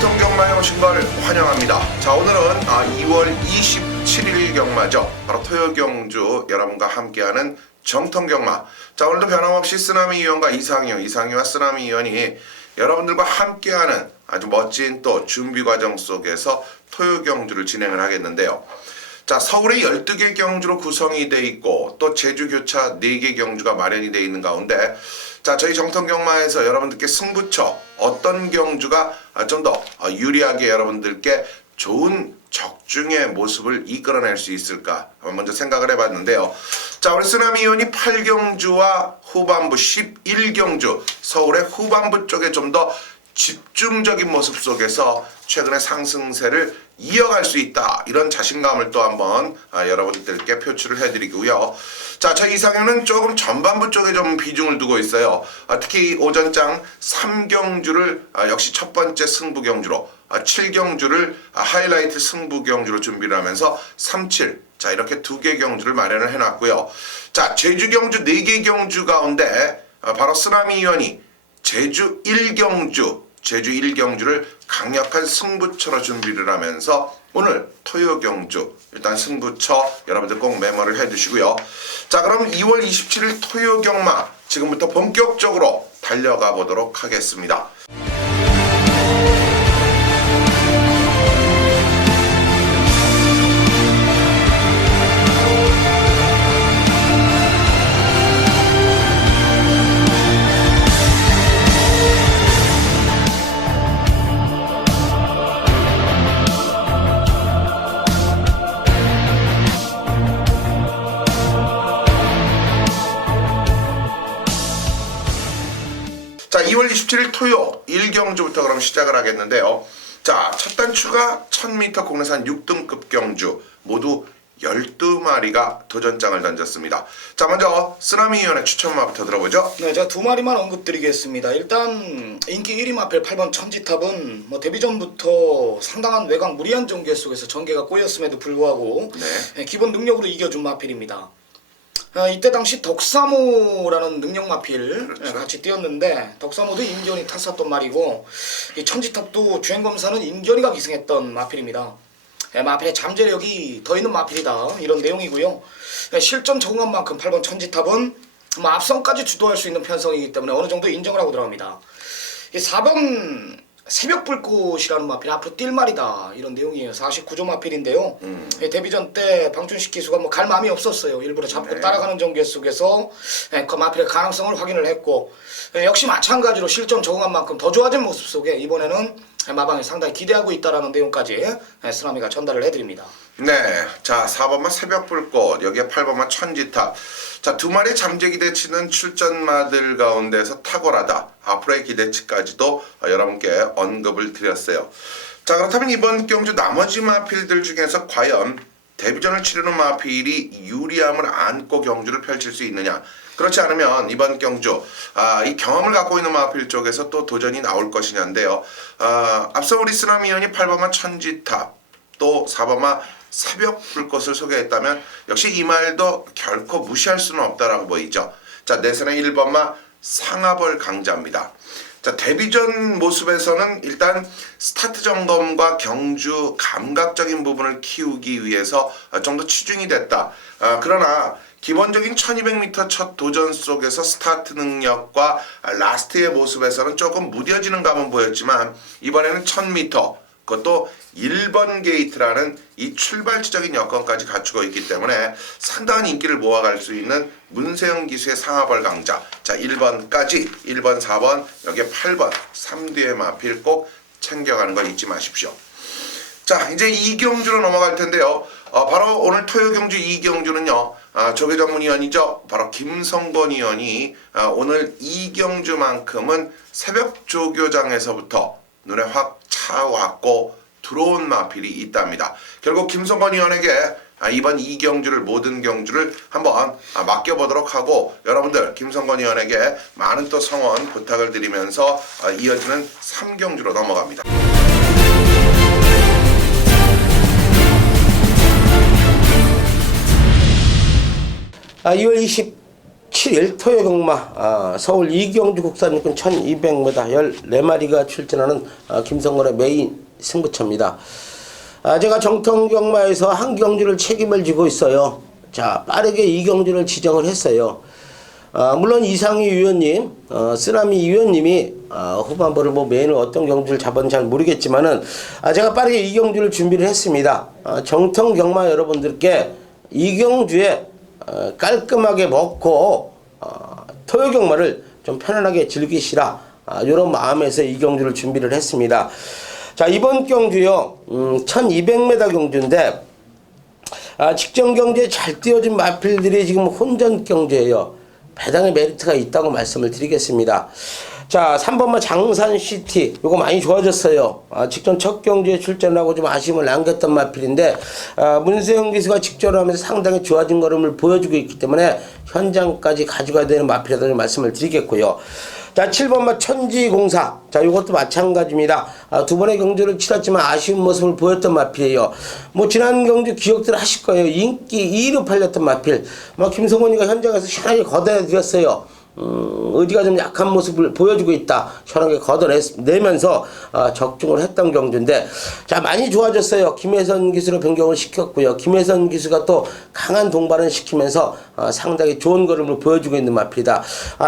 정통경마에 오신 걸 환영합니다. 자, 오늘은 2월 27일 경마죠. 바로 토요경주 여러분과 함께하는 정통경마. 자, 오늘도 변함없이 쓰나미 위원과 이상희와 쓰나미 위원이 여러분들과 함께하는 아주 멋진 또 준비 과정 속에서 토요경주를 진행을 하겠는데요. 자, 서울에 12개 경주로 구성이 돼 있고 또 제주 교차 4개 경주가 마련이 돼 있는 가운데, 자, 저희 정통경마에서 여러분들께 승부처 어떤 경주가 좀 더 유리하게 여러분들께 좋은 적중의 모습을 이끌어낼 수 있을까 먼저 생각을 해봤는데요. 자, 우리 쓰나미 위원이 8경주와 후반부 11경주 서울의 후반부 쪽에 좀 더 집중적인 모습 속에서 최근의 상승세를 이어갈 수 있다, 이런 자신감을 또 한번 여러분들께 표출을 해드리고요. 자, 저희 이상형은 조금 전반부 쪽에 좀 비중을 두고 있어요. 특히 오전장 3경주를 역시 첫 번째 승부경주로, 7경주를 하이라이트 승부경주로 준비를 하면서 37, 자, 이렇게 2개 경주를 마련을 해놨고요. 자, 제주 경주 4개 경주 가운데 바로 쓰나미 위원이 제주 1경주를 강력한 승부처로 준비를 하면서 오늘 토요경주 일단 승부처 여러분들 꼭 메모를 해두시고요. 자, 그럼 2월 27일 토요경마 지금부터 본격적으로 달려가 보도록 하겠습니다. 자, 2월 27일 토요 1경주부터 그럼 시작을 하겠는데요. 자, 첫 단추가 1000m 국내산 6등급 경주 모두 12마리가 도전장을 던졌습니다. 자, 먼저 쓰나미 위원의 추천마부터 들어보죠. 네, 제가 2마리만 언급드리겠습니다. 일단 인기 1위 마필 8번 천지탑은 데뷔 전부터 상당한 외곽 무리한 전개 속에서 전개가 꼬였음에도 불구하고 기본 능력으로 이겨준 마필입니다. 이때 당시 덕사모라는 능력 마필 같이 뛰었는데, 덕사모도 인견이 탔었던 말이고, 이 천지탑도 주행검사는 인견이가 기승했던 마필입니다. 마필의 잠재력이 더 있는 마필이다, 이런 내용이고요. 실전 적응한 만큼 8번 천지탑은 앞선까지 주도할 수 있는 편성이기 때문에 어느 정도 인정을 하고 들어갑니다. 이 4번 새벽불꽃이라는 마필 앞으로 뛸 말이다, 이런 내용이에요. 49조 마필인데요. 데뷔전 때 방춘식 기수가 갈 마음이 없었어요. 일부러 잡고 따라가는 전개 속에서 그 마필의 가능성을 확인을 했고, 역시 마찬가지로 실전 적응한 만큼 더 좋아진 모습 속에 이번에는 마방이 상당히 기대하고 있다라는 내용까지 쓰나미가 전달을 해드립니다. 네, 자, 4번만 새벽불꽃, 여기에 8번만 천지탑. 자, 2마리 잠재 기대치는 출전마들 가운데서 탁월하다, 앞으로의 기대치까지도 여러분께 언급을 드렸어요. 자, 그렇다면 이번 경주 나머지 마필들 중에서 과연 데뷔전을 치르는 마필이 유리함을 안고 경주를 펼칠 수 있느냐? 그렇지 않으면 이번 경주 이 경험을 갖고 있는 마필 쪽에서 또 도전이 나올 것이냐인데요. 앞서 우리 쓰나미 위원이 8번만 천지탑, 또 4번만 새벽 불꽃을 소개했다면 역시 이 말도 결코 무시할 수는 없다라고 보이죠. 자, 내선의 1번만 상하벌 강자입니다. 자, 데뷔전 모습에서는 일단 스타트 점검과 경주 감각적인 부분을 키우기 위해서 좀 더 치중이 됐다. 그러나 기본적인 1200m 첫 도전 속에서 스타트 능력과 라스트의 모습에서는 조금 무뎌지는 감은 보였지만, 이번에는 1000m, 그것도 1번 게이트라는 이 출발지적인 여건까지 갖추고 있기 때문에 상당한 인기를 모아갈 수 있는 문세영 기수의 상하벌 강자. 자, 1번까지 1번, 4번, 여기에 8번 3뒤의 마필 꼭 챙겨가는 거 잊지 마십시오. 자, 이제 2경주로 넘어갈 텐데요. 바로 오늘 토요경주 2경주는요, 조계 전문위원이죠. 바로 김성건 위원이 오늘 2경주만큼은 새벽 조교장에서부터 눈에 확 차왔고 들어온 마필이 있답니다. 결국 김성건 위원에게 이번 2경주를 모든 경주를 한번 맡겨보도록 하고, 여러분들 김성건 위원에게 많은 또 성원 부탁을 드리면서 이어지는 3경주로 넘어갑니다. 2월 7일 토요경마 서울 이경주 국산육군 1200m 14마리가 출전하는 김성건의 메인 승부처입니다. 제가 정통경마에서 한 경주를 책임을 지고 있어요. 자, 빠르게 이 경주를 지정을 했어요. 물론 이상희 위원님, 쓰나미 위원님이 후반부를 메인을 어떤 경주를 잡았는지 잘 모르겠지만은 제가 빠르게 이 경주를 준비를 했습니다. 정통경마 여러분들께 이 경주에 깔끔하게 먹고 토요경마를 좀 편안하게 즐기시라 이런 마음에서 이 경주를 준비를 했습니다. 자, 이번 경주요 1200m 경주인데 직전 경주에 잘 뛰어준 마필들이 지금 혼전 경주예요. 배당의 메리트가 있다고 말씀을 드리겠습니다. 자, 3번마 장산시티 요거 많이 좋아졌어요. 직전 첫 경주에 출전하고 좀 아쉬움을 남겼던 마필인데 문세영 기수가 직전을 하면서 상당히 좋아진 걸음을 보여주고 있기 때문에 현장까지 가져가야 되는 마필이라고 말씀을 드리겠고요. 자, 7번마 천지공사. 자, 요것도 마찬가지입니다. 두 번의 경주를 치렀지만 아쉬운 모습을 보였던 마필이에요. 지난 경주 기억들 하실 거예요. 인기 2위로 팔렸던 마필. 김성원이가 현장에서 시원하게 걷어내드렸어요. 의지가 좀 약한 모습을 보여주고 있다. 시원하게 걷어내면서 적중을 했던 경주인데, 자, 많이 좋아졌어요. 김혜선 기수로 변경을 시켰고요. 김혜선 기수가 또 강한 동반을 시키면서 상당히 좋은 걸음을 보여주고 있는 마필이다.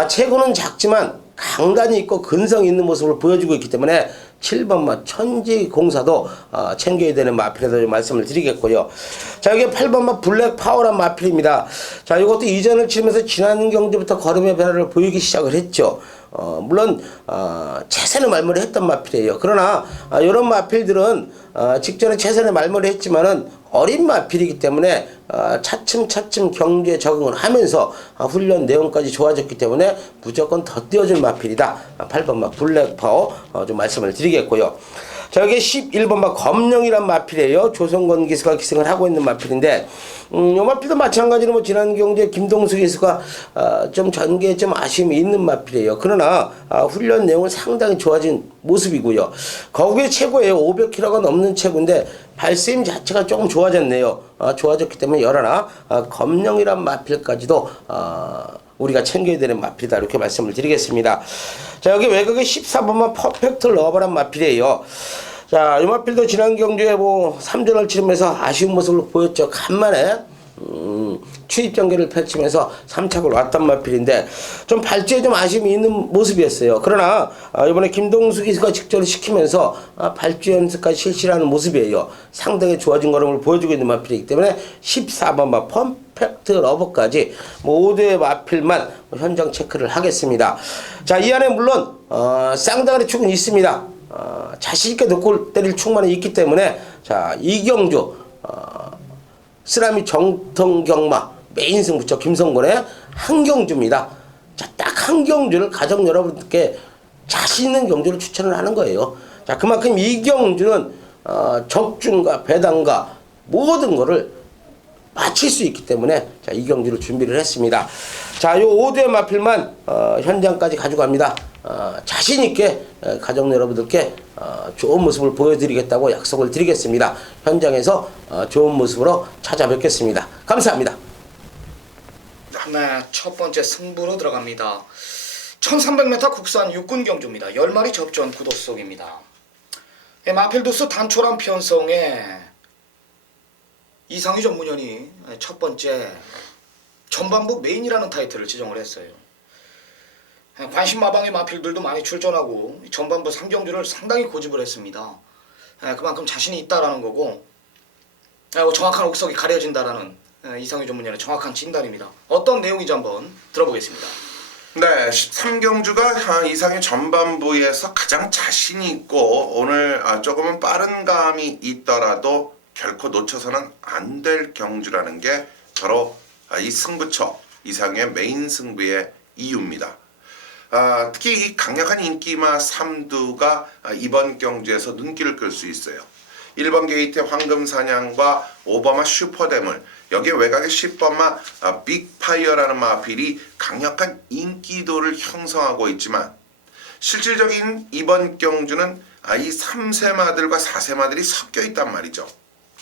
체구는 작지만 강단이 있고 근성이 있는 모습을 보여주고 있기 때문에 7번마 천지공사도 챙겨야 되는 마필이라고 말씀을 드리겠고요. 자, 여기 8번마 블랙파워란 마필입니다. 자, 이것도 이전을 치면서 지난 경주부터 걸음의 변화를 보이기 시작을 했죠. 물론 최선의 말머리 했던 마필이에요. 그러나 이런 마필들은 직전에 최선의 말머리 했지만은 어린 마필이기 때문에 차츰차츰 경주에 적응을 하면서 훈련 내용까지 좋아졌기 때문에 무조건 더 뛰어줄 마필이다. 8번마 블랙파워 좀 말씀을 드리겠고요. 자, 여기 11번마 검령이란 마필이에요. 조성건 기수가 기승을 하고 있는 마필인데 이 마필도 마찬가지로 지난 경주에 김동수 기수가 좀 전개에 좀 아쉬움이 있는 마필이에요. 그러나 훈련 내용은 상당히 좋아진 모습이고요. 거기에 최고예요. 500kg가 넘는 체구인데 발세임 자체가 조금 좋아졌네요. 좋아졌기 때문에 열하나 검령이란 마필까지도 우리가 챙겨야 되는 마필이다 이렇게 말씀을 드리겠습니다. 자, 여기 외곽에 14번만 퍼펙트 러버란 마필이에요. 자, 이 마필도 지난 경주에 3전을 치르면서 아쉬운 모습을 보였죠. 간만에 추입 전개를 펼치면서 3착을 왔단 마필인데 좀 발주에 좀 아쉬움이 있는 모습이었어요. 그러나 이번에 김동수 기수가 직전을 시키면서 발주 연습까지 실시하는 모습이에요. 상당히 좋아진 걸음을 보여주고 있는 마필이기 때문에 14번마 퍼펙트 러버까지 5대의 마필만 현장 체크를 하겠습니다. 자, 이 안에 물론 쌍다리 축은 있습니다. 자신있게 놓고 때릴 축만이 있기 때문에 자, 이경주 쓰나미 정통경마 메인 승부처 김성곤의 한 경주입니다. 자, 딱 한 경주를 가족 여러분께 자신 있는 경주를 추천을 하는 거예요. 자, 그만큼 이 경주는 적중과 배당과 모든 거를 마칠 수 있기 때문에 자, 이 경주를 준비를 했습니다. 자, 요 5대 마필만 현장까지 가져갑니다. 자신 있게 가족 여러분들께 좋은 모습을 보여드리겠다고 약속을 드리겠습니다. 현장에서 좋은 모습으로 찾아뵙겠습니다. 감사합니다. 네, 첫 번째 승부로 들어갑니다. 1300m 국산 육군 경주입니다. 10마리 접전 구도 속입니다. 마필두스 단초란 편성에 이상희 전문위원이 첫 번째 전반부 메인이라는 타이틀을 지정을 했어요. 관심마방의 마필들도 많이 출전하고 전반부 3경주를 상당히 고집을 했습니다. 그만큼 자신이 있다라는 거고 정확한 옥석이 가려진다라는 이상희 전문위원의 정확한 진단입니다. 어떤 내용인지 한번 들어보겠습니다. 네, 13경주가 이상의 전반부에서 가장 자신이 있고 오늘 조금은 빠른 감이 있더라도 결코 놓쳐서는 안 될 경주라는 게 바로 이 승부처 이상의 메인 승부의 이유입니다. 특히 이 강력한 인기마 3두가 이번 경주에서 눈길을 끌 수 있어요. 1번 게이트의 황금사냥과 5번마 슈퍼대물, 여기에 외곽의 10번마 빅파이어라는 마필이 강력한 인기도를 형성하고 있지만 실질적인 이번 경주는 이 3세마들과 4세마들이 섞여 있단 말이죠.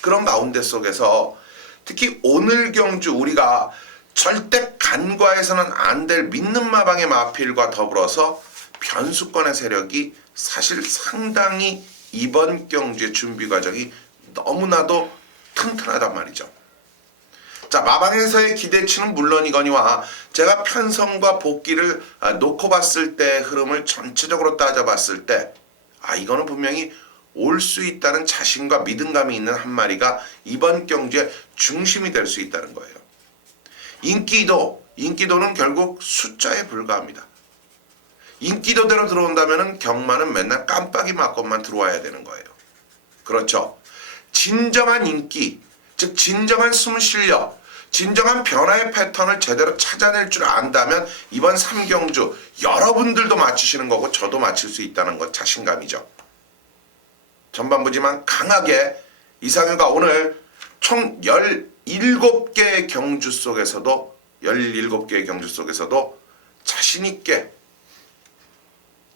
그런 가운데 속에서 특히 오늘 경주 우리가 절대 간과해서는 안 될 믿는 마방의 마필과 더불어서 변수권의 세력이 사실 상당히 이번 경주의 준비 과정이 너무나도 튼튼하단 말이죠. 자, 마방에서의 기대치는 물론이거니와 제가 편성과 복귀를 놓고 봤을 때 흐름을 전체적으로 따져봤을 때 이거는 분명히 올 수 있다는 자신과 믿음감이 있는 한 마리가 이번 경주의 중심이 될 수 있다는 거예요. 인기도는 결국 숫자에 불과합니다. 인기도대로 들어온다면 경마는 맨날 깜빡이 맞고만 들어와야 되는 거예요. 그렇죠. 진정한 인기, 즉 진정한 숨 실력, 진정한 변화의 패턴을 제대로 찾아낼 줄 안다면 이번 3경주 여러분들도 맞추시는 거고 저도 맞출 수 있다는 것 자신감이죠. 전반부지만 강하게 이상규가 오늘 총 17개의 경주 속에서도 자신있게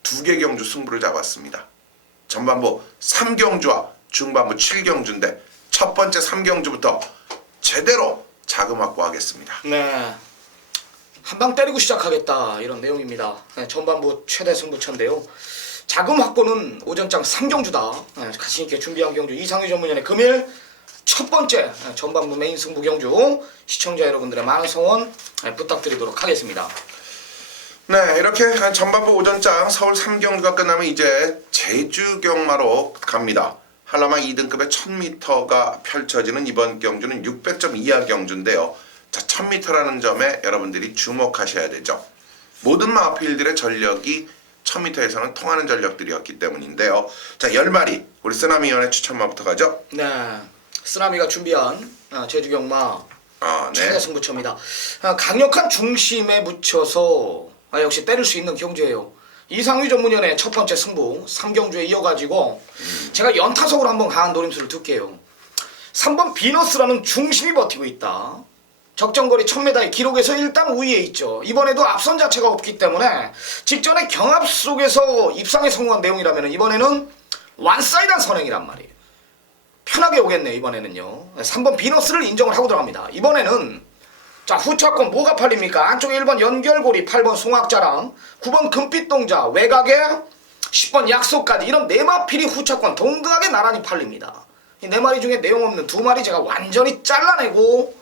2개 경주 승부를 잡았습니다. 전반부 3경주와 중반부 7경주인데 첫 번째 3경주부터 제대로 자금 확보하겠습니다. 네. 한 방 때리고 시작하겠다 이런 내용입니다. 네, 전반부 최대 승부처인데요. 자금 확보는 오전장 3경주다. 네, 자신있게 준비한 경주 이상규 전문위원의 금일 첫 번째 전반부 메인 승부 경주 시청자 여러분들의 많은 성원 부탁드리도록 하겠습니다. 네, 이렇게 전반부 오전장 서울 3경주가 끝나면 이제 제주 경마로 갑니다. 한라마 2등급의 1000m가 펼쳐지는 이번 경주는 600점 이하 경주인데요. 자, 1000m라는 점에 여러분들이 주목하셔야 되죠. 모든 마필들의 전력이 1000m에서는 통하는 전력들이었기 때문인데요. 자, 10마리 우리 쓰나미위원의 추천마부터 가죠. 네, 쓰나미가 준비한 제주 경마 최대 네. 승부처입니다. 강력한 중심에 묻혀서 역시 때릴 수 있는 경주예요. 이상규 전문위원의 첫 번째 승부 3경주에 이어가지고 제가 연타석으로 한번 강한 노림수를 둘게요. 3번 비너스라는 중심이 버티고 있다. 적정거리 1000m의 기록에서 일단 우위에 있죠. 이번에도 앞선 자체가 없기 때문에 직전에 경합 속에서 입상에 성공한 내용이라면 이번에는 완사이드한 선행이란 말이에요. 편하게 오겠네요. 이번에는요. 3번 비너스를 인정을 하고 들어갑니다. 이번에는 자, 후차권 뭐가 팔립니까? 안쪽에 1번 연결고리, 8번 송악자랑, 9번 금빛동자, 외곽에 10번 약속까지 이런 4마필이 후차권 동등하게 나란히 팔립니다. 이 4마리 중에 내용 없는 2마리 제가 완전히 잘라내고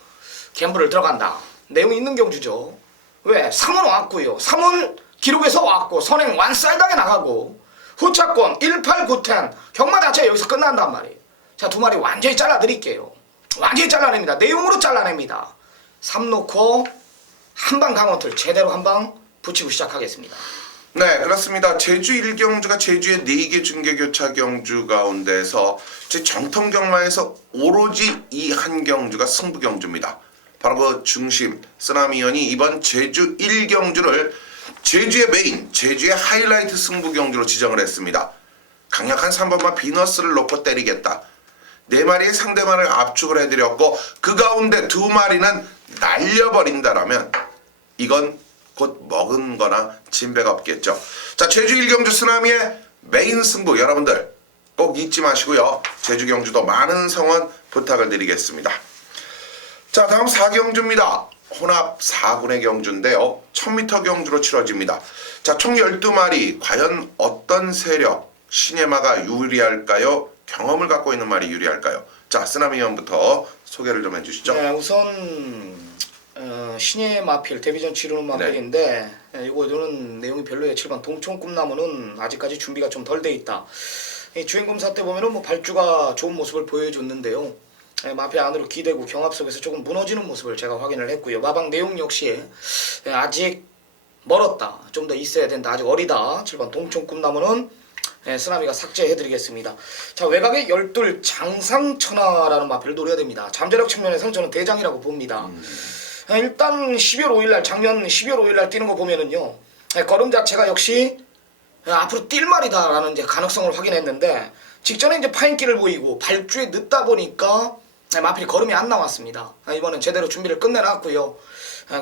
갬블을 들어간다. 내용 있는 경주죠. 왜? 3은 왔고요. 3은 기록에서 왔고 선행 완사이드하게 나가고 후차권 1, 8, 9, 10 경마 자체가 여기서 끝난단 말이에요. 자, 2마리 완전히 잘라드릴게요. 완전히 잘라냅니다. 내용으로 잘라냅니다. 3 놓고 한방 강원틀 제대로 한방 붙이고 시작하겠습니다. 네, 그렇습니다. 제주 1경주가 제주의 4개 중계교차 경주 가운데서 제 정통 경마에서 오로지 이 한 경주가 승부 경주입니다. 바로 그 중심 쓰나미연이 이번 제주 1경주를 제주의 메인, 제주의 하이라이트 승부 경주로 지정을 했습니다. 강력한 3번마 비너스를 놓고 때리겠다. 4마리의 상대만을 압축을 해드렸고 그 가운데 2마리는 날려버린다라면 이건 곧 먹은 거나 진배가 없겠죠. 자, 제주 1경주 쓰나미의 메인 승부 여러분들 꼭 잊지 마시고요. 제주 경주도 많은 성원 부탁을 드리겠습니다. 자, 다음 4경주입니다. 혼합 4군의 경주인데요. 1000m 경주로 치러집니다. 자, 총 12마리 과연 어떤 세력 시네마가 유리할까요? 경험을 갖고 있는 말이 유리할까요? 자, 쓰나미 위원부터 소개를 좀 해주시죠. 네, 우선 신예 마필 데뷔전 치르는 마필인데 이거는 내용이 별로예요. 7번 동촌 꿈나무는 아직까지 준비가 좀 덜 돼 있다. 주행검사 때 보면은 뭐 발주가 좋은 모습을 보여줬는데요. 마필 안으로 기대고 경합 속에서 조금 무너지는 모습을 제가 확인을 했고요. 마방 내용 역시 아직 멀었다. 좀 더 있어야 된다. 아직 어리다. 7번 동촌 꿈나무는 쓰나미가 삭제해드리겠습니다. 자, 외곽에 열둘 장상천하라는 마필을 노려야 됩니다. 잠재력 측면에서는 저는 대장이라고 봅니다. 일단 12월 5일날 작년 12월 5일날 뛰는 거 보면은요, 걸음 자체가 역시 앞으로 뛸 말이다라는 이제 가능성을 확인했는데 직전에 이제 파인기를 보이고 발주에 늦다 보니까 마필이 걸음이 안 나왔습니다. 이번엔 제대로 준비를 끝내놨고요.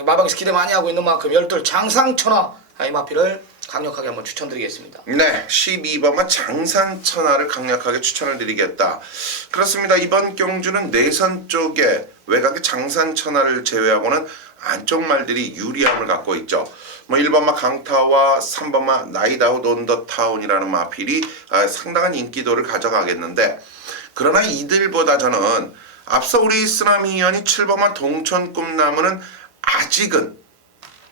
마방에서 기대 많이 하고 있는 만큼 열둘 장상천하 이 마필을 강력하게 한번 추천드리겠습니다. 네, 12번만 장산천하를 강력하게 추천을 드리겠다. 그렇습니다. 이번 경주는 내선 쪽에 외곽의 장산천하를 제외하고는 안쪽 말들이 유리함을 갖고 있죠. 뭐 1번마 강타와 3번마 나이다웃 온 더 타운이라는 마필이 상당한 인기도를 가져가겠는데, 그러나 이들보다 저는 앞서 우리 쓰나미 위원이 7번마 동천 꿈나무는 아직은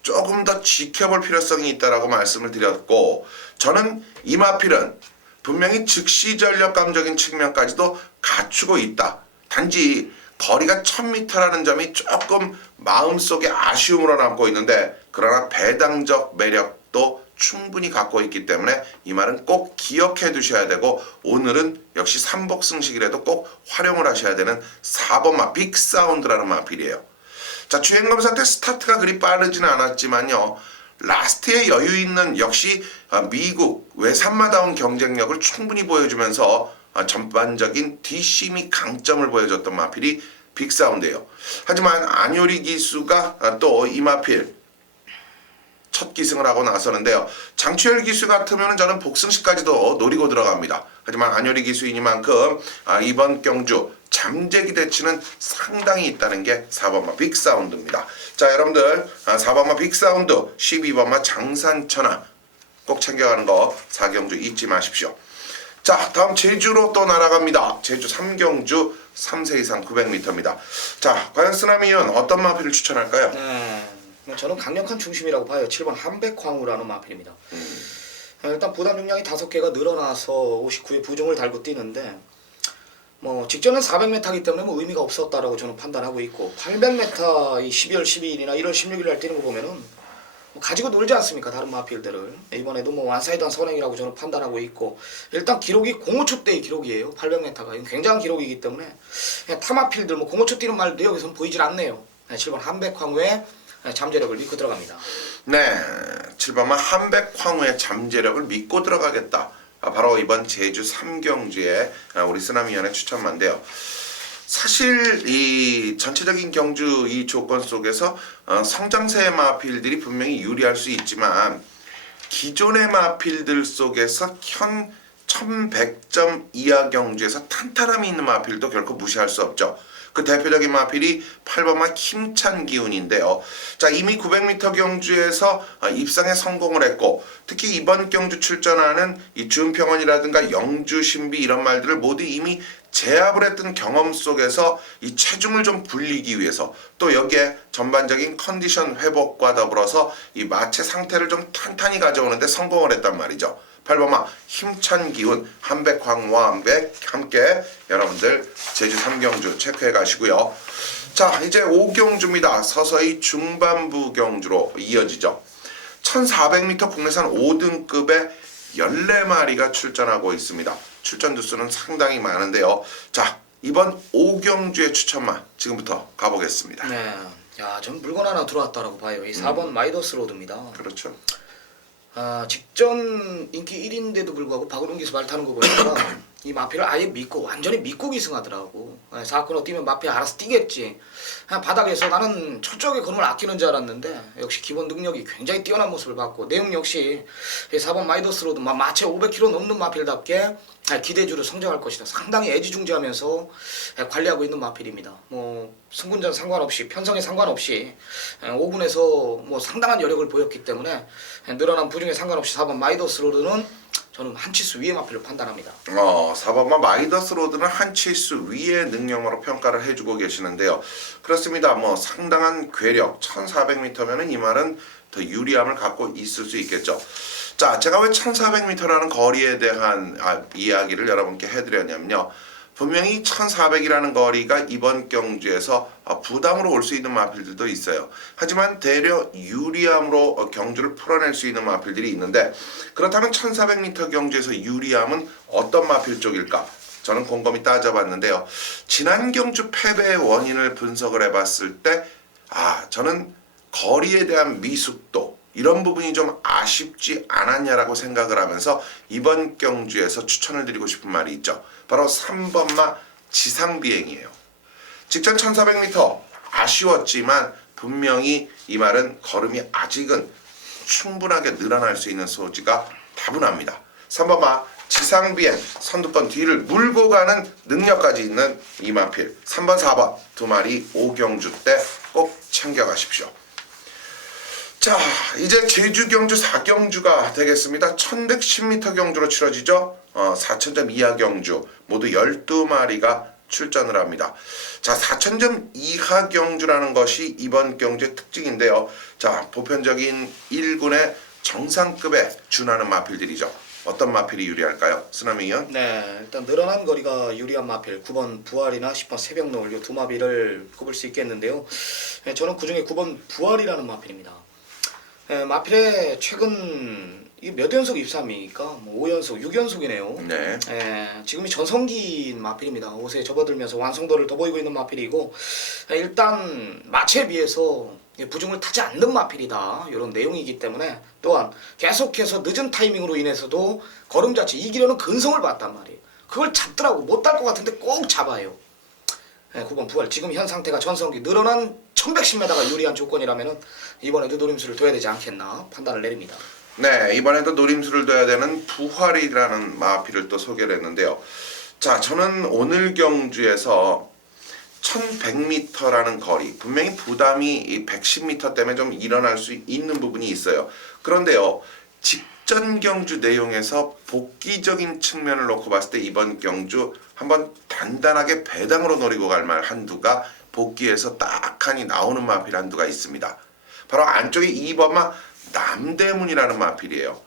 조금 더 지켜볼 필요성이 있다라고 말씀을 드렸고, 저는 이 마필은 분명히 즉시 전력감적인 측면까지도 갖추고 있다. 단지 거리가 1000m라는 점이 조금 마음속에 아쉬움으로 남고 있는데, 그러나 배당적 매력도 충분히 갖고 있기 때문에 이 말은 꼭 기억해 두셔야 되고, 오늘은 역시 삼복승식이라도 꼭 활용을 하셔야 되는 4번마 빅사운드라는 마필이에요. 자, 주행검사 때 스타트가 그리 빠르지는 않았지만요, 라스트에 여유 있는 역시 미국 외산마다운 경쟁력을 충분히 보여주면서 전반적인 뒷심이 강점을 보여줬던 마필이 빅사운드예요. 하지만 안효리 기수가 또 이 마필 첫 기승을 하고 나서는데요. 장추열 기수 같으면 저는 복승시까지도 노리고 들어갑니다. 하지만 안효리 기수이니만큼 이번 경주 잠재기 대치는 상당히 있다는 게 4번마 빅사운드입니다. 자, 여러분들 4번마 빅사운드, 12번마 장산천하 꼭 챙겨가는 거 4경주 잊지 마십시오. 자, 다음 제주로 또 날아갑니다. 제주 3경주 3세 이상 900m입니다. 자, 과연 쓰나미는 어떤 마필을 추천할까요? 저는 강력한 중심이라고 봐요. 7번 한백광우라는 마필입니다. 일단 부담 중량이 5개가 늘어나서 59에 부종을 달고 뛰는데, 뭐 직전은 400m이기 때문에 뭐 의미가 없었다라고 저는 판단하고 있고, 800m 이 12월 12일이나 1월 16일 날 뛰는 거 보면은 뭐 가지고 놀지 않습니까, 다른 마필들을. 이번에도 뭐 완사이드한 선행이라고 저는 판단하고 있고, 일단 기록이 05초대의 기록이에요. 800m가 이건 굉장한 기록이기 때문에 타 마필들 뭐 05초 뛰는 말도 여기서는 보이질 않네요. 7번 한백광우의 잠재력을 믿고 들어갑니다. 네, 7번마 한백황후의 잠재력을 믿고 들어가겠다. 바로 이번 제주 3경주의 우리 쓰나미연의 추천만인데요. 사실 이 전체적인 경주 이 조건 속에서 성장세 마필들이 분명히 유리할 수 있지만, 기존의 마필들 속에서 현 1100점 이하 경주에서 탄탄함이 있는 마필도 결코 무시할 수 없죠. 그 대표적인 마필이 8번마 힘찬 기운인데요. 자, 이미 900m 경주에서 입상에 성공을 했고, 특히 이번 경주 출전하는 이 준평원이라든가 영주 신비 이런 말들을 모두 이미 제압을 했던 경험 속에서 이 체중을 좀 불리기 위해서, 또 여기에 전반적인 컨디션 회복과 더불어서 이 마체 상태를 좀 탄탄히 가져오는데 성공을 했단 말이죠. 8번마 힘찬 기운 한백황우와 함께 여러분들 제주 3경주 체크해 가시고요. 자, 이제 5경주입니다. 서서히 중반부 경주로 이어지죠. 1400m 국내산 5등급의 14마리가 출전하고 있습니다. 출전 두수는 상당히 많은데요. 자, 이번 5경주의 추천만 지금부터 가보겠습니다. 네, 야, 전 물건 하나 들어왔다라고 봐요. 이 4번 마이더스 로드입니다. 그렇죠. 직전 인기 1위인데도 불구하고 박은웅 기수 말 타는 거 보니까 이 마필을 아예 믿고 완전히 믿고 기승하더라고. 4코너 뛰면 마필 알아서 뛰겠지. 그냥 바닥에서 나는 철저하게 걸음을 아끼는 줄 알았는데, 역시 기본 능력이 굉장히 뛰어난 모습을 봤고, 내용 역시 4번 마이더스 로드 마체 500kg 넘는 마필답게 기대주로 성장할 것이다. 상당히 애지중지하면서 관리하고 있는 마필입니다. 뭐 승군전 상관없이, 편성에 상관없이 5군에서 뭐 상당한 여력을 보였기 때문에 늘어난 부중에 상관없이 4번 마이더스 로드는 저는 한 치수 위의 마필로 판단합니다. 4번마 마이더스 로드는 한 치수 위의 능력으로 평가를 해주고 계시는데요. 그렇습니다. 뭐 상당한 괴력, 1400m면은 이 말은 더 유리함을 갖고 있을 수 있겠죠. 자, 제가 왜 1400m라는 거리에 대한 이야기를 여러분께 해드렸냐면요. 분명히 1400이라는 거리가 이번 경주에서 부담으로 올 수 있는 마필들도 있어요. 하지만 대려 유리함으로 경주를 풀어낼 수 있는 마필들이 있는데, 그렇다면 1400m 경주에서 유리함은 어떤 마필 쪽일까? 저는 곰곰이 따져봤는데요. 지난 경주 패배의 원인을 분석을 해봤을 때 저는 거리에 대한 미숙도, 이런 부분이 좀 아쉽지 않았냐라고 생각을 하면서 이번 경주에서 추천을 드리고 싶은 말이 있죠. 바로 3번마 지상비행이에요. 직전 1400m 아쉬웠지만 분명히 이 말은 걸음이 아직은 충분하게 늘어날 수 있는 소지가 다분합니다. 3번마 지상비행 선두권 뒤를 물고 가는 능력까지 있는 이마필 3번 4번 두 마리 5경주 때 꼭 챙겨가십시오. 자, 이제 제주 경주 4경주가 되겠습니다. 1110m 경주로 치러지죠. 4000점 이하 경주 모두 12마리가 출전을 합니다. 자, 4000점 이하 경주라는 것이 이번 경주의 특징인데요. 자, 보편적인 1군의 정상급에 준하는 마필들이죠. 어떤 마필이 유리할까요? 쓰나미 의원? 네, 일단 늘어난 거리가 유리한 마필 9번 부활이나 10번 새벽노을 이 두 마필을 꼽을 수 있겠는데요. 저는 그중에 9번 부활이라는 마필입니다. 마필의 최근 이 몇 연속 입상입니까? 뭐 5연속, 6연속이네요. 네. 지금이 전성기인 마필입니다. 옷에 접어들면서 완성도를 더 보이고 있는 마필이고, 일단 마체에 비해서 부중을 타지 않는 마필이다 이런 내용이기 때문에, 또한 계속해서 늦은 타이밍으로 인해서도 걸음자체 이기려는 근성을 봤단 말이에요. 그걸 잡더라고. 못 딸 것 같은데 꼭 잡아요. 9번 부활 지금 현 상태가 전성기 늘어난 1110m가 유리한 조건이라면 이번에도 노림수를 둬야 되지 않겠나 판단을 내립니다. 네, 이번에도 노림수를 둬야 되는 부활이라는 마필을 또 소개를 했는데요. 자, 저는 오늘 경주에서 1100m라는 거리, 분명히 부담이 이 110m 때문에 좀 일어날 수 있는 부분이 있어요. 그런데요, 직전 경주 내용에서 복귀적인 측면을 놓고 봤을 때 이번 경주 한번 단단하게 배당으로 노리고 갈 말 한두가 복귀에서 딱하니 나오는 마필 한두가 있습니다. 바로 안쪽에 2번마 남대문이라는 마필이에요.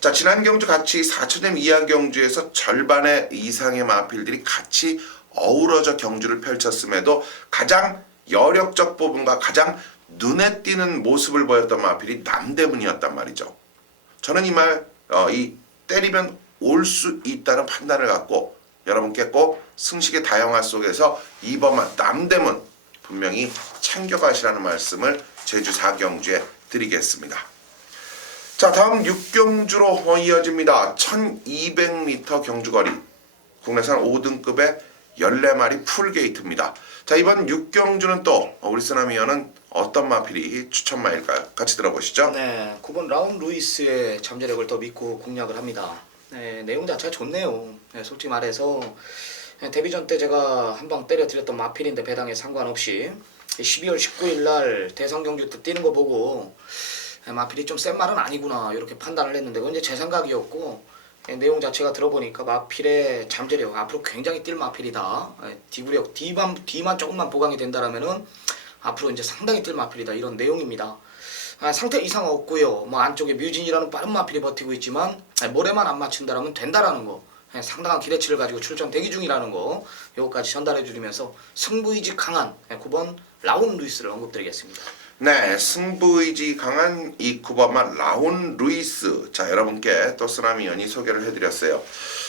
자, 지난 경주 같이 4000점 이하 경주에서 절반의 이상의 마필들이 같이 어우러져 경주를 펼쳤음에도 가장 여력적 부분과 가장 눈에 띄는 모습을 보였던 마필이 남대문이었단 말이죠. 저는 이 때리면 올 수 있다는 판단을 갖고 여러분께 꼭 승식의 다양화 속에서 2번만 남대문 분명히 챙겨가시라는 말씀을 제주 4경주에 드리겠습니다. 자, 다음 6경주로 이어집니다. 1200m 경주거리, 국내산 5등급의 14마리 풀게이트입니다. 자, 이번 6경주는 또 우리 쓰나미어는 어떤 마필이 추천마일까요? 같이 들어보시죠. 네, 9번 라운 루이스의 잠재력을 더 믿고 공략을 합니다. 내용 자체가 좋네요. 솔직히 말해서 데뷔전 때 제가 한 방 때려드렸던 마필인데 배당에 상관없이 12월 19일 날 대성경주 때 뛰는 거 보고 마필이 좀 센 말은 아니구나 이렇게 판단을 했는데, 그건 이제 제 생각이었고, 내용 자체가 들어보니까 마필의 잠재력 앞으로 굉장히 뛸 마필이다. D구력 D만 조금만 보강이 된다라면은 앞으로 이제 상당히 뛸 마필이다 이런 내용입니다. 상태 이상 없고요. 뭐 안쪽에 뮤진이라는 빠른 마필이 버티고 있지만 모래만 안 맞춘다라면 된다라는 거, 상당한 기대치를 가지고 출전 대기 중이라는 거, 요거까지 전달해 주면서 승부의지 강한 9번 라운 루이스를 언급드리겠습니다. 네, 승부의지 강한 이 9번만 라운 루이스. 자, 여러분께 또 쓰나미연이 소개를 해드렸어요.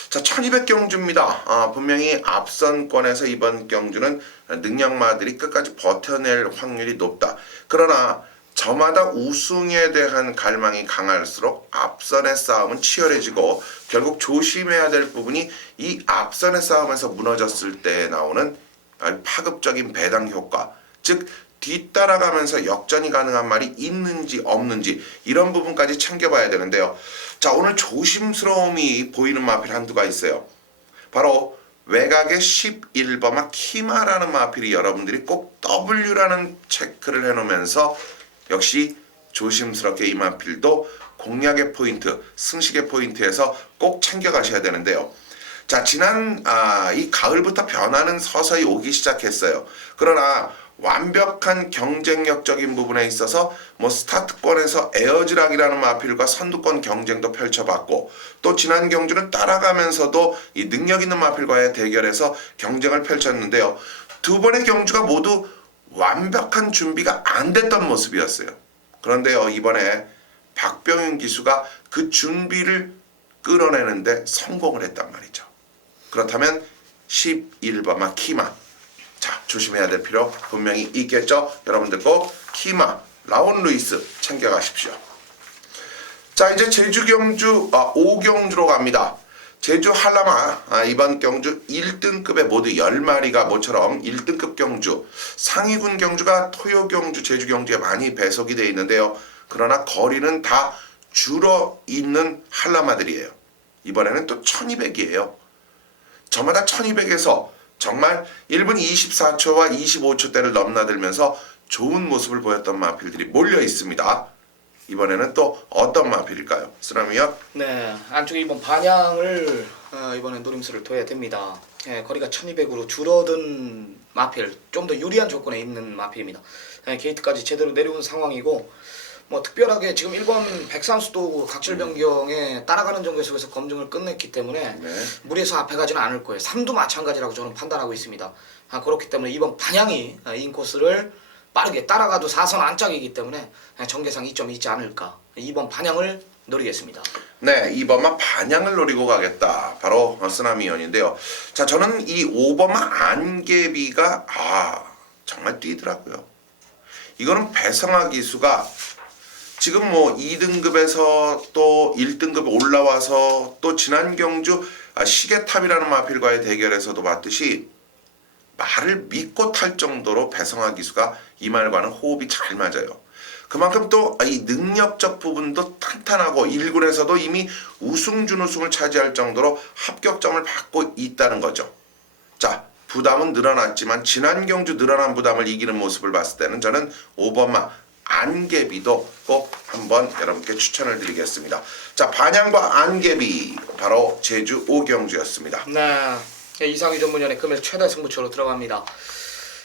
자, 1200경주입니다. 분명히 앞선권에서 이번 경주는 능력마들이 끝까지 버텨낼 확률이 높다. 그러나 저마다 우승에 대한 갈망이 강할수록 앞선의 싸움은 치열해지고 결국 조심해야 될 부분이 이 앞선의 싸움에서 무너졌을 때 나오는 파급적인 배당 효과, 즉 뒤따라가면서 역전이 가능한 말이 있는지 없는지 이런 부분까지 챙겨봐야 되는데요. 자, 오늘 조심스러움이 보이는 마필 한두가 있어요. 바로 외곽의 11번마 키마라는 마필이 여러분들이 꼭 W라는 체크를 해놓으면서 역시 조심스럽게 이 마필도 공략의 포인트, 승식의 포인트에서 꼭 챙겨가셔야 되는데요. 자, 지난 이 가을부터 변화는 서서히 오기 시작했어요. 그러나 완벽한 경쟁력적인 부분에 있어서 뭐 스타트권에서 에어즈락이라는 마필과 선두권 경쟁도 펼쳐봤고, 또 지난 경주는 따라가면서도 이 능력 있는 마필과의 대결에서 경쟁을 펼쳤는데요. 두 번의 경주가 모두 완벽한 준비가 안 됐던 모습이었어요. 그런데요, 이번에 박병윤 기수가 그 준비를 끌어내는데 성공을 했단 말이죠. 그렇다면 11번마 키마, 자, 조심해야 될 필요 분명히 있겠죠. 여러분들 꼭 키마 라운 루이스 챙겨가십시오. 자, 이제 제주 경주 5경주로 갑니다. 제주 한라마 이번 경주 1등급의 모두 10마리가 모처럼 1등급 경주, 상위군 경주가 토요 경주, 제주 경주에 많이 배속이 되어 있는데요. 그러나 거리는 다 줄어 있는 한라마들이에요. 이번에는 또 1200이에요. 저마다 1200에서 정말 1분 24초와 25초대를 넘나들면서 좋은 모습을 보였던 마필들이 몰려 있습니다. 이번에는 또 어떤 마필일까요? 쓰라미요? 네, 안쪽에 이번 반향을 이번에 노림수를 둬야 됩니다. 거리가 1200으로 줄어든 마필, 좀 더 유리한 조건에 있는 마필입니다. 게이트까지 제대로 내려온 상황이고 뭐 특별하게 지금 1번 백산수도 각질 변경에 따라가는 정도 속에서 검증을 끝냈기 때문에 무리해서 앞에 가지는 않을 거예요. 3도 마찬가지라고 저는 판단하고 있습니다. 그렇기 때문에 이번 반향이 인코스를 빠르게 따라가도 4선 안짝이기 때문에 전개상 이점이 있지 않을까. 2번 반향을 노리겠습니다. 네, 2번만 반향을 노리고 가겠다. 바로 쓰나미연인데요. 자, 저는 이 5번만 안개비가 정말 뛰더라고요. 이거는 배성화 기수가 지금 뭐 2등급에서 또 1등급에 올라와서 또 지난 경주 시계탑이라는 마필과의 대결에서도 봤듯이 말을 믿고 탈 정도로 배성화 기수가 이 말과는 호흡이 잘 맞아요. 그만큼 또 이 능력적 부분도 탄탄하고 1군에서도 이미 우승 준우승을 차지할 정도로 합격점을 받고 있다는 거죠. 자, 부담은 늘어났지만 지난 경주 늘어난 부담을 이기는 모습을 봤을 때는 저는 5번마 안개비도 꼭 한번 여러분께 추천을 드리겠습니다. 자, 반향과 안개비 바로 제주 5경주였습니다. 네, 이상희 전문위원의 금일 최대 승부처로 들어갑니다.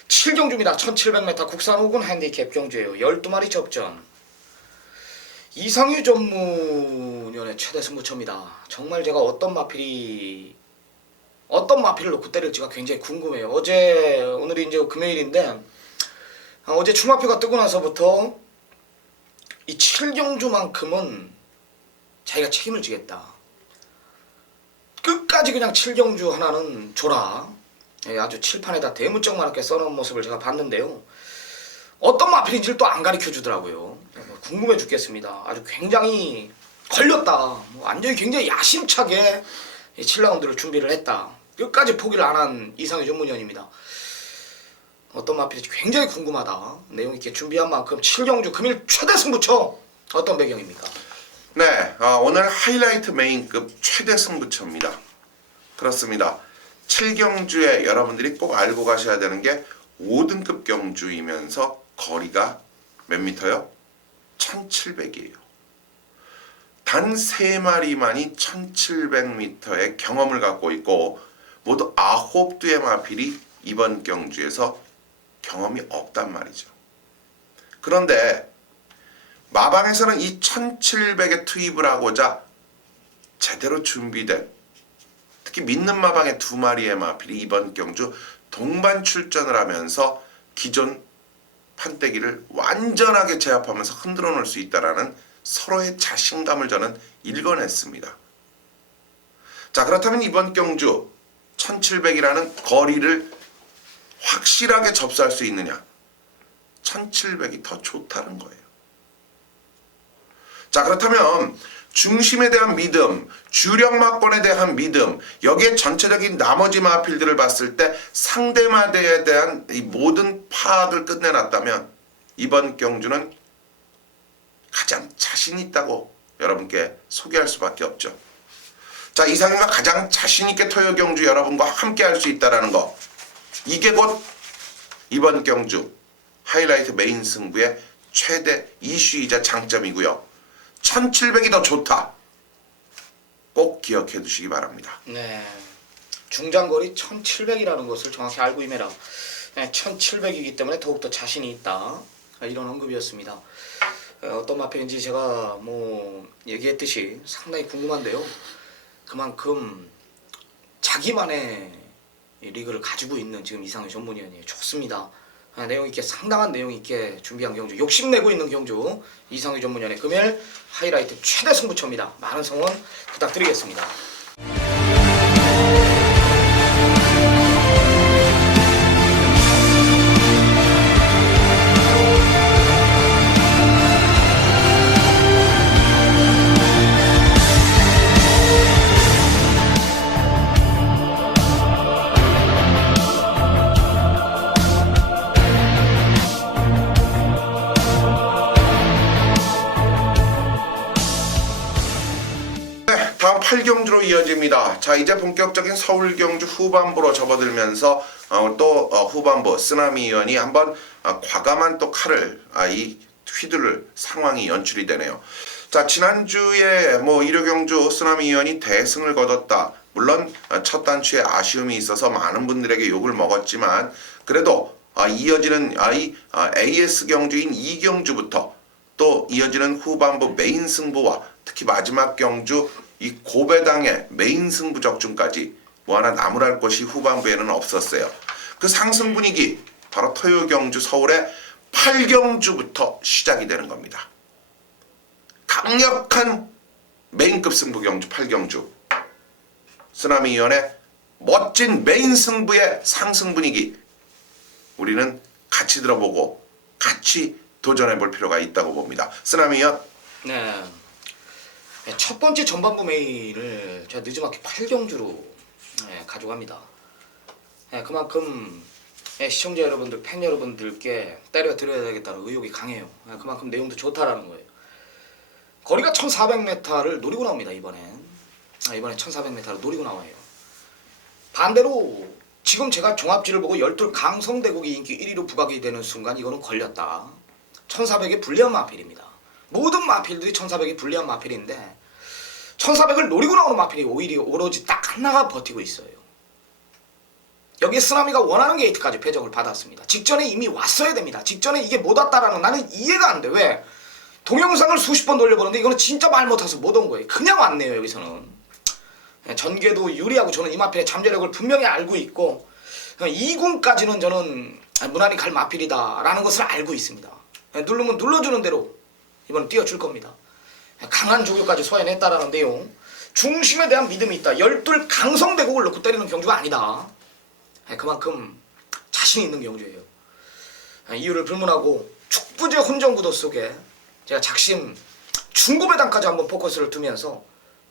7경주입니다. 1700m 국산 5군 핸디캡 경주예요. 12마리 접전. 이상희 전문위원의 최대 승부처입니다. 정말 제가 어떤 마필을 놓고 때릴지가 굉장히 궁금해요. 오늘이 이제 금요일인데 어제 출마표가 뜨고 나서부터 이 7경주만큼은 자기가 책임을 지겠다. 끝까지 그냥 7경주 하나는 줘라. 아주 칠판에다 대문짝만하게 써놓은 모습을 제가 봤는데요. 어떤 마필인지를 또 안 가르쳐 주더라고요. 궁금해 죽겠습니다. 아주 굉장히 걸렸다. 완전히 굉장히 야심차게 7라운드를 준비를 했다. 끝까지 포기를 안 한 이상희 전문위원입니다. 어떤 마필인지 굉장히 궁금하다. 내용 있게 준비한 만큼 7경주 금일 최대 승부처 어떤 배경입니까? 네, 오늘 하이라이트 메인급 최대 승부처입니다. 그렇습니다. 7경주에 여러분들이 꼭 알고 가셔야 되는 게 5등급 경주이면서 거리가 몇 미터요? 1700이에요. 단 3마리만이 1700m의 경험을 갖고 있고 모두 9두의 마필이 이번 경주에서 경험이 없단 말이죠. 그런데 마방에서는 이 1700에 투입을 하고자 제대로 준비된 특히 믿는 마방의 2마리의 마필이 이번 경주 동반 출전을 하면서 기존 판때기를 완전하게 제압하면서 흔들어 놓을 수 있다라는 서로의 자신감을 저는 읽어냈습니다. 자, 그렇다면 이번 경주 1700이라는 거리를 확실하게 접수할 수 있느냐? 1700이 더 좋다는 거예요. 자, 그렇다면 중심에 대한 믿음, 주력 막권에 대한 믿음, 여기에 전체적인 나머지 마필들을 봤을 때 상대마대에 대한 이 모든 파악을 끝내놨다면 이번 경주는 가장 자신 있다고 여러분께 소개할 수밖에 없죠. 자, 이상희가 가장 자신 있게 토요 경주 여러분과 함께 할 수 있다라는 거, 이게 곧 이번 경주 하이라이트 메인 승부의 최대 이슈이자 장점이고요. 1700이 더 좋다. 꼭 기억해 두시기 바랍니다. 네, 중장거리 1700이라는 것을 정확히 알고 임해라. 1700이기 때문에 더욱더 자신이 있다. 이런 언급이었습니다. 어떤 마필인지 제가 얘기했듯이 상당히 궁금한데요. 그만큼 자기만의 리그를 가지고 있는 지금 이상희 전문위원이 좋습니다. 내용 있게 상당한 내용 있게 준비한 경주, 욕심내고 있는 경주 이상희 전문위원의 금일 하이라이트 최대 승부처입니다. 많은 성원 부탁드리겠습니다. 8경주로 이어집니다. 자, 이제 본격적인 서울 경주 후반부로 접어들면서 또 후반부 쓰나미 의원이 한번 과감한 또 칼을 휘두를 상황이 연출이 되네요. 자, 지난주에 일요 경주 쓰나미 의원이 대승을 거뒀다. 물론 첫 단추에 아쉬움이 있어서 많은 분들에게 욕을 먹었지만 그래도 이어지는 AS 경주인 2경주부터 또 이어지는 후반부 메인 승부와 특히 마지막 경주 이 고배당의 메인 승부 적중까지 하나 나무랄 것이 후반부에는 없었어요. 그 상승 분위기 바로 토요 경주 서울의 8경주부터 시작이 되는 겁니다. 강력한 메인급 승부 경주 8경주. 쓰나미 위원의 멋진 메인 승부의 상승 분위기 우리는 같이 들어보고 같이 도전해 볼 필요가 있다고 봅니다. 쓰나미 위원. 네. 첫 번째 전반부 메인을 제가 늦지막히 8경주로 가져갑니다. 그만큼 시청자 여러분들, 팬 여러분들께 때려 드려야 되겠다는 의욕이 강해요. 그만큼 내용도 좋다라는 거예요. 거리가 1400m를 노리고 나옵니다. 이번에 1400m를 노리고 나와요. 반대로 지금 제가 종합지를 보고 열둘 강성대국이 인기 1위로 부각이 되는 순간 이거는 걸렸다. 1400의 불리한 마필입니다. 모든 마필들이 1400이 불리한 마필인데 1400을 노리고 나오는 마필이 오로지 딱 하나가 버티고 있어요. 여기에 쓰나미가 원하는 게이트까지 배정을 받았습니다. 직전에 이미 왔어야 됩니다. 직전에 이게 못 왔다라는 나는 이해가 안 돼. 왜? 동영상을 수십 번 돌려보는데 이거는 진짜 말 못해서 못 온 거예요. 그냥 왔네요. 여기서는. 전개도 유리하고 저는 이 마필의 잠재력을 분명히 알고 있고 2군까지는 저는 무난히 갈 마필이다라는 것을 알고 있습니다. 누르면 눌러주는 대로 이번엔 띄워줄 겁니다. 강한 조교까지 소화해냈다라는 내용. 중심에 대한 믿음이 있다. 열둘 강성대국을 넣고 때리는 경주가 아니다. 그만큼 자신 있는 경주예요. 이유를 불문하고 축부제 혼전구도 속에 제가 작심 중고배당까지 한번 포커스를 두면서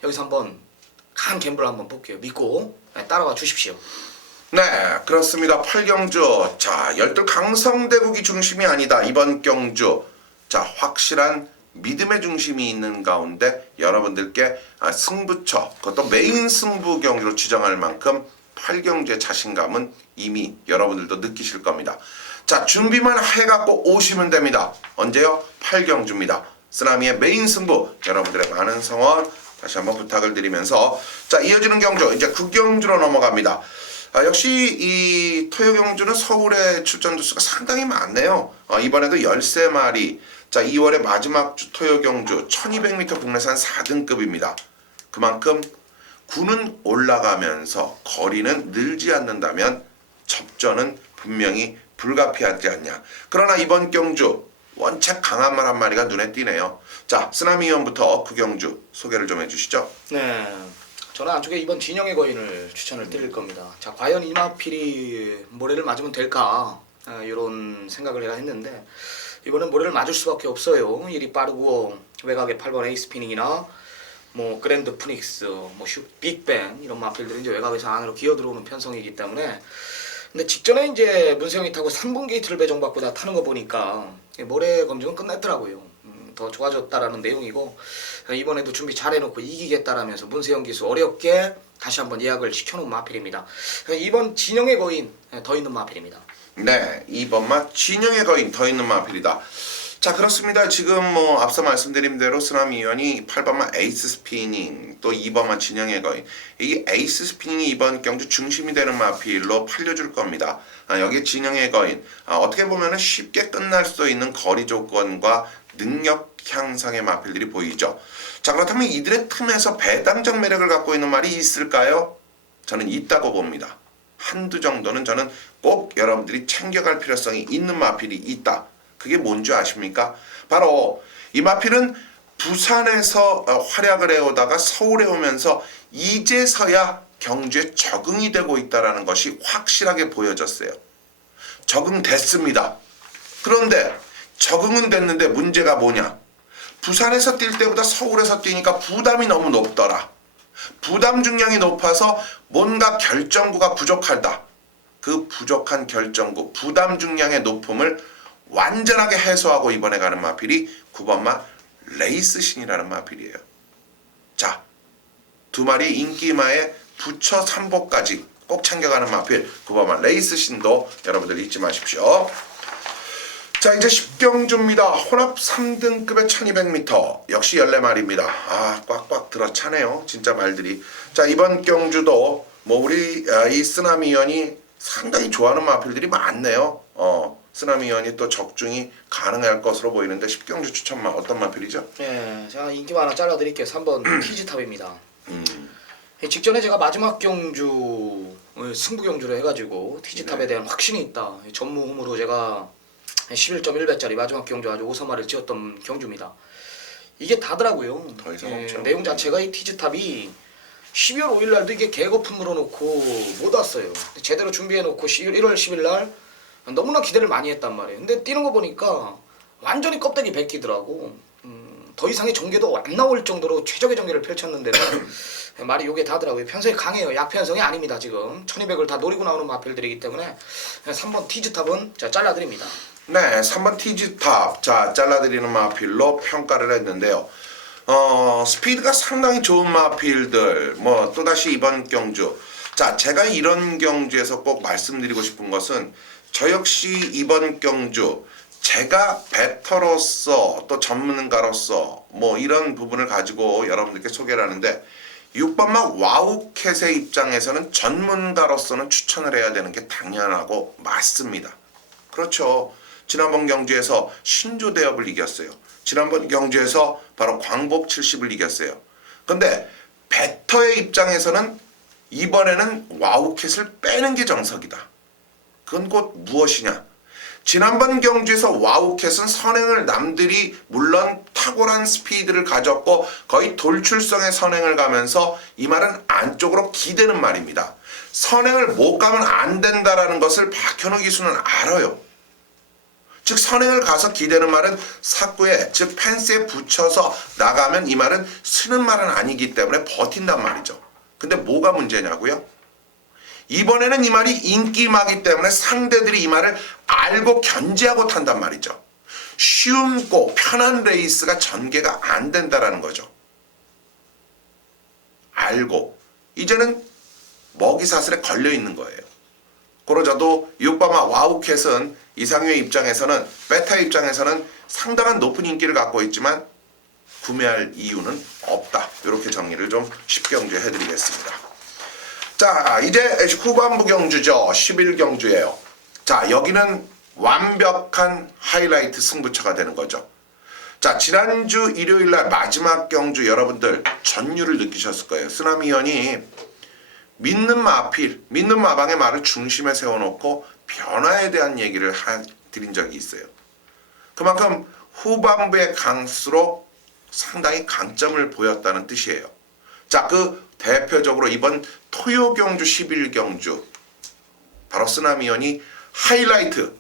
여기서 한번 강한 갬블을 한번 볼게요. 믿고 따라와 주십시오. 네, 그렇습니다. 8경주. 자, 열둘 강성대국이 중심이 아니다. 이번 경주. 자, 확실한 믿음의 중심이 있는 가운데 여러분들께 승부처, 그것도 메인 승부 경기로 지정할 만큼 8경주의 자신감은 이미 여러분들도 느끼실 겁니다. 자, 준비만 해갖고 오시면 됩니다. 언제요? 8경주입니다. 쓰나미의 메인 승부, 여러분들의 많은 성원 다시 한번 부탁을 드리면서 자, 이어지는 경주 이제 9경주로 넘어갑니다. 역시 이 토요 경주는 서울의 출전 주수가 상당히 많네요. 이번에도 13마리. 자, 2월의 마지막 주 토요 경주 1200m 국내산 4등급입니다. 그만큼 구는 올라가면서 거리는 늘지 않는다면 접전은 분명히 불가피하지 않냐. 그러나 이번 경주 원체 강한 말 한 마리가 눈에 띄네요. 자, 쓰나미 위원부터 9경주 소개를 좀 해주시죠. 네, 저는 안쪽에 이번 진영의 거인을 추천을 드릴 겁니다. 자, 과연 이 마필이 모래를 맞으면 될까? 이런 생각을 해야 했는데 이번엔 모래를 맞을 수밖에 없어요. 일이 빠르고 외곽에 8번 에이스피닝이나 그랜드 푸닉스, 빅뱅 이런 마필들이 이제 외곽에서 안으로 기어 들어오는 편성이기 때문에 근데 직전에 이제 문세영이 타고 3분 게이트를 배정받고 다 타는 거 보니까 모래 검증은 끝냈더라고요. 더 좋아졌다라는 내용이고 이번에도 준비 잘 해놓고 이기겠다라면서 문세영 기수 어렵게 다시 한번 예약을 시켜놓은 마필입니다. 이번 진영의 거인 더 있는 마필입니다. 네, 이번 맛 진영의 거인 더 있는 마필이다. 자, 그렇습니다. 지금 앞서 말씀드린 대로 쓰나미 위원이 8번만 에이스 스피닝 또 2번만 진영의 거인 이 에이스 스피닝이 이번 경주 중심이 되는 마필로 팔려줄 겁니다. 여기에 진영의 거인 어떻게 보면 쉽게 끝날 수도 있는 거리 조건과 능력 향상의 마필들이 보이죠. 자, 그렇다면 이들의 틈에서 배당적 매력을 갖고 있는 말이 있을까요? 저는 있다고 봅니다. 한두 정도는 저는 꼭 여러분들이 챙겨갈 필요성이 있는 마필이 있다. 그게 뭔지 아십니까? 바로 이 마필은 부산에서 활약을 해오다가 서울에 오면서 이제서야 경주에 적응이 되고 있다는 것이 확실하게 보여졌어요. 적응됐습니다. 그런데 적응은 됐는데 문제가 뭐냐? 부산에서 뛸 때보다 서울에서 뛰니까 부담이 너무 높더라. 부담 중량이 높아서 뭔가 결정구가 부족하다. 그 부족한 결정구, 부담 중량의 높음을 완전하게 해소하고 이번에 가는 마필이 9번마 레이스신이라는 마필이에요. 자, 두 마리 인기마에 붙여 3보까지 꼭 챙겨가는 마필 9번마 레이스신도 여러분들 잊지 마십시오. 자, 이제 10경주입니다. 혼합 3등급의 1200m 역시 14마리입니다. 아, 꽉꽉 들어차네요 진짜 말들이. 자, 이번 경주도 뭐 우리 이 쓰나미연이 상당히 좋아하는 마필들이 많네요. 쓰나미연이 또 적중이 가능할 것으로 보이는데 10경주 추천마 어떤 마필이죠? 네, 제가 인기만 하나 잘라드릴게요. 3번 티즈탑입니다. 직전에 제가 마지막 경주 승부경주를 해가지고 티즈탑에 대한 확신이 있다 전무후무로 제가 11.1배짜리 마지막 경주 아주 오사마를 찍었던 경주입니다. 이게 다더라고요. 더 이상 없죠. 내용 자체가 이 티즈탑이 12월 5일 날도 이게 개거품으로 놓고 못 왔어요. 제대로 준비해놓고 1월 10일 날 너무나 기대를 많이 했단 말이에요. 근데 뛰는 거 보니까 완전히 껍데기 벗기더라고. 더 이상의 전개도 안 나올 정도로 최적의 전개를 펼쳤는데는 말이 요게 다더라고요. 편성이 강해요. 약편성이 아닙니다. 지금 1200을 다 노리고 나오는 마필들이기 때문에 3번 티즈탑은 자 잘라드립니다. 네, 3번 티즈탑 자 잘라드리는 마필로 평가를 했는데요. 스피드가 상당히 좋은 마필들 뭐 또다시 이번 경주 자 제가 이런 경주에서 꼭 말씀드리고 싶은 것은 저 역시 이번 경주 제가 배터로서 또 전문가로서 뭐 이런 부분을 가지고 여러분들께 소개를 하는데 6번마 와우캣의 입장에서는 전문가로서는 추천을 해야 되는 게 당연하고 맞습니다. 그렇죠. 지난번 경주에서 신조대업을 이겼어요. 지난번 경주에서 바로 광복 70을 이겼어요. 근데 배터의 입장에서는 이번에는 와우캣을 빼는 게 정석이다. 그건 곧 무엇이냐? 지난번 경주에서 와우캣은 선행을 남들이 물론 탁월한 스피드를 가졌고 거의 돌출성의 선행을 가면서 이 말은 안쪽으로 기대는 말입니다. 선행을 못 가면 안 된다라는 것을 박현우 기수는 알아요. 즉 선행을 가서 기대는 말은 사구에 즉 펜스에 붙여서 나가면 이 말은 쓰는 말은 아니기 때문에 버틴단 말이죠. 근데 뭐가 문제냐고요? 이번에는 이 말이 인기마기 때문에 상대들이 이 말을 알고 견제하고 탄단 말이죠. 쉽고 편한 레이스가 전개가 안 된다라는 거죠. 알고 이제는 먹이사슬에 걸려 있는 거예요. 그러자도 6번마 와우캣은 이상유의 입장에서는 베타 입장에서는 상당한 높은 인기를 갖고 있지만 구매할 이유는 없다. 이렇게 정리를 좀 10경주에 해드리겠습니다. 자, 이제 후반부 경주죠. 11경주예요. 자, 여기는 완벽한 하이라이트 승부처가 되는 거죠. 자, 지난주 일요일날 마지막 경주 여러분들 전율을 느끼셨을 거예요. 쓰나미연이 믿는 마필, 믿는 마방의 말을 중심에 세워놓고 변화에 대한 얘기를 드린 적이 있어요. 그만큼 후반부에 갈수록 상당히 강점을 보였다는 뜻이에요. 자, 그 대표적으로 이번 토요경주 11경주 바로 쓰나미연이 하이라이트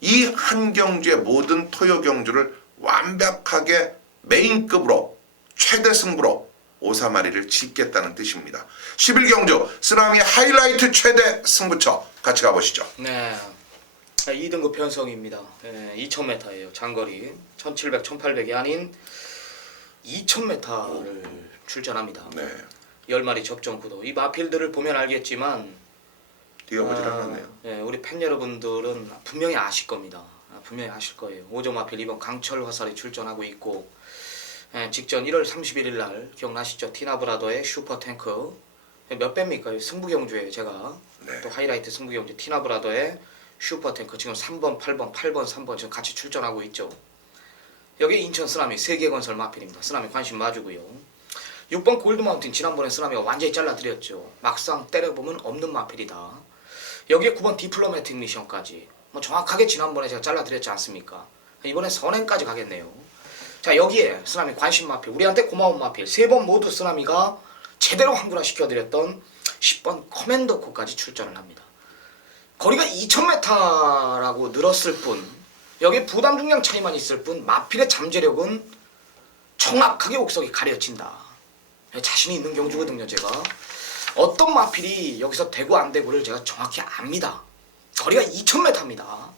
이 한 경주의 모든 토요경주를 완벽하게 메인급으로 최대 승부로 오사마리를 짓겠다는 뜻입니다. 11경주 쓰나미 하이라이트 최대 승부처 같이 가보시죠. 네, 2등급 편성입니다. 2000m예요. 장거리 1700, 1800이 아닌 2000m를 출전합니다. 네, 10마리 접종 구도. 이 마필들을 보면 알겠지만 뛰어보질 않았네요. 우리 팬 여러분들은 분명히 아실 겁니다. 분명히 아실 거예요. 오종 마필 이번 강철 화살이 출전하고 있고 직전 1월 31일 날 기억나시죠? 티나브라더의 슈퍼탱크 몇 배입니까? 승부경주에 제가 네. 또 하이라이트 승부경주 티나브라더의 슈퍼탱크 지금 3번, 8번, 8번, 3번 지금 같이 출전하고 있죠. 여기 인천 쓰나미 세계건설 마필입니다. 쓰나미 관심 마주고요. 6번 골드마운틴 지난번에 쓰나미가 완전히 잘라드렸죠. 막상 때려보면 없는 마필이다. 여기에 9번 디플로매틱 미션까지 뭐 정확하게 지난번에 제가 잘라드렸지 않습니까? 이번에 선행까지 가겠네요. 자, 여기에 쓰나미 관심 마필 우리한테 고마운 마필 3번 모두 쓰나미가 제대로 한구나 시켜드렸던 10번 커맨더코까지 출전을 합니다. 거리가 2000m라고 늘었을 뿐 여기에 부담 중량 차이만 있을 뿐 마필의 잠재력은 정확하게 옥석이 가려진다. 자신이 있는 경주거든요. 제가 어떤 마필이 여기서 되고 안 되고를 제가 정확히 압니다. 거리가 2000m입니다.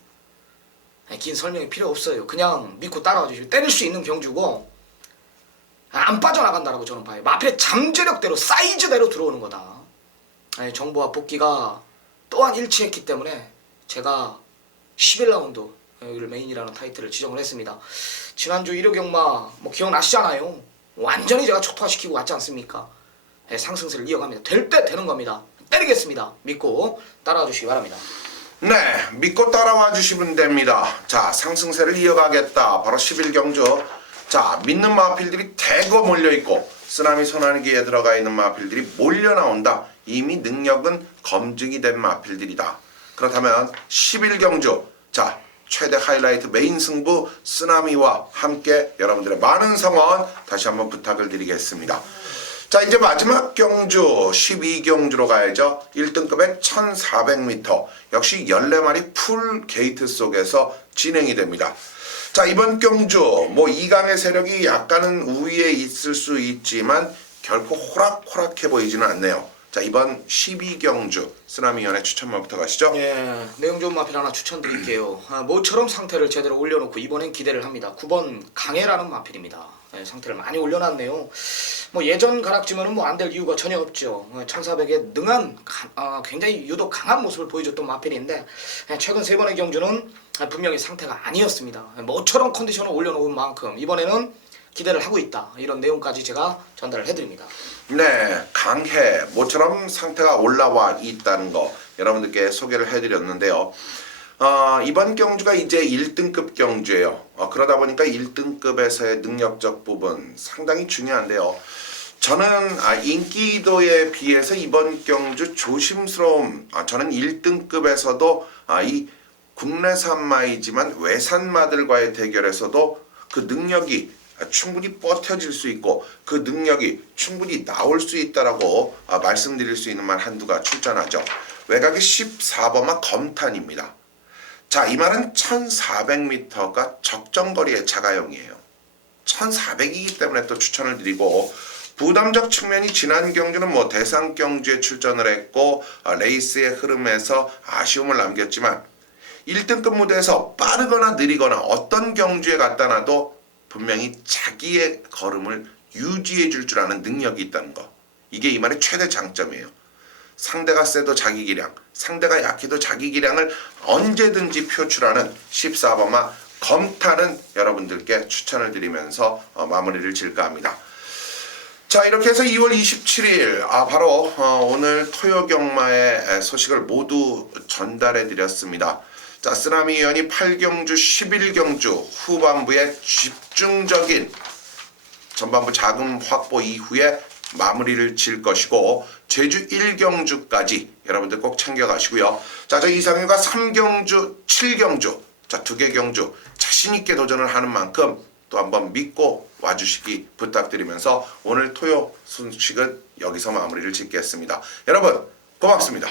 긴 설명이 필요 없어요. 그냥 믿고 따라와 주시고 때릴 수 있는 경주고 안 빠져나간다라고 저는 봐요. 마필의 잠재력대로 사이즈대로 들어오는 거다. 아니, 정보와 복귀가 또한 일치했기 때문에 제가 11라운드 메인이라는 타이틀을 지정을 했습니다. 지난주 일요경마 뭐 기억나시잖아요. 완전히 제가 초토화시키고 갔지 않습니까? 네, 상승세를 이어갑니다. 될 때 되는 겁니다. 때리겠습니다. 믿고 따라와 주시기 바랍니다. 네, 믿고 따라와 주시면 됩니다. 자, 상승세를 이어가겠다. 바로 11경주. 자, 믿는 마필들이 대거 몰려있고 쓰나미 소나기에 들어가 있는 마필들이 몰려 나온다. 이미 능력은 검증이 된 마필들이다. 그렇다면 11경주. 자, 최대 하이라이트 메인 승부 쓰나미와 함께 여러분들의 많은 성원 다시 한번 부탁을 드리겠습니다. 자, 이제 마지막 경주 12경주로 가야죠. 1등급의 1400m 역시 14마리 풀 게이트 속에서 진행이 됩니다. 자, 이번 경주 뭐 이강의 세력이 약간은 우위에 있을 수 있지만 결코 호락호락해 보이지는 않네요. 자, 이번 12경주 쓰나미연의 추천만부터 가시죠. 예, 내용 좋은 마필 하나 추천드릴게요. 모처럼 상태를 제대로 올려놓고 이번엔 기대를 합니다. 9번 강해라는 마필입니다. 예, 상태를 많이 올려놨네요. 뭐 예전 가락지면은 뭐 안 될 이유가 전혀 없죠. 1400에 능한 굉장히 유독 강한 모습을 보여줬던 마필인데 최근 세 번의 경주는 분명히 상태가 아니었습니다. 모처럼 컨디션을 올려놓은 만큼 이번에는 기대를 하고 있다. 이런 내용까지 제가 전달을 해드립니다. 네, 강해 모처럼 상태가 올라와 있다는 거 여러분들께 소개를 해드렸는데요. 이번 경주가 이제 1등급 경주예요. 그러다 보니까 1등급에서의 능력적 부분 상당히 중요한데요. 저는 인기도에 비해서 이번 경주 조심스러움, 저는 1등급에서도 이 국내산마이지만 외산마들과의 대결에서도 그 능력이 충분히 버텨질 수 있고 그 능력이 충분히 나올 수 있다라고 말씀드릴 수 있는 말 한두가 출전하죠. 외곽의 14번마 검탄입니다. 자, 이 말은 1400m가 적정거리의 자가용이에요. 1400이기 때문에 또 추천을 드리고 부담적 측면이 지난 경주는 뭐 대상 경주에 출전을 했고 레이스의 흐름에서 아쉬움을 남겼지만 1등급 무대에서 빠르거나 느리거나 어떤 경주에 갖다 놔도 분명히 자기의 걸음을 유지해 줄 줄 아는 능력이 있다는 거. 이게 이 말의 최대 장점이에요. 상대가 세도 자기 기량, 상대가 약해도 자기 기량을 언제든지 표출하는 14번마 검탄은 여러분들께 추천을 드리면서 마무리를 질까 합니다. 자, 이렇게 해서 2월 27일 바로 오늘 토요경마의 소식을 모두 전달해 드렸습니다. 자, 쓰나미 위원이 8경주 11경주 후반부에 집중적인 전반부 자금 확보 이후에 마무리를 질 것이고 제주 1경주까지 여러분들 꼭 챙겨가시고요. 자, 저 이상윤과 3경주 7경주 자, 2개 경주 자신있게 도전을 하는 만큼 또 한번 믿고 와주시기 부탁드리면서 오늘 토요 소식은 여기서 마무리를 짓겠습니다. 여러분 고맙습니다.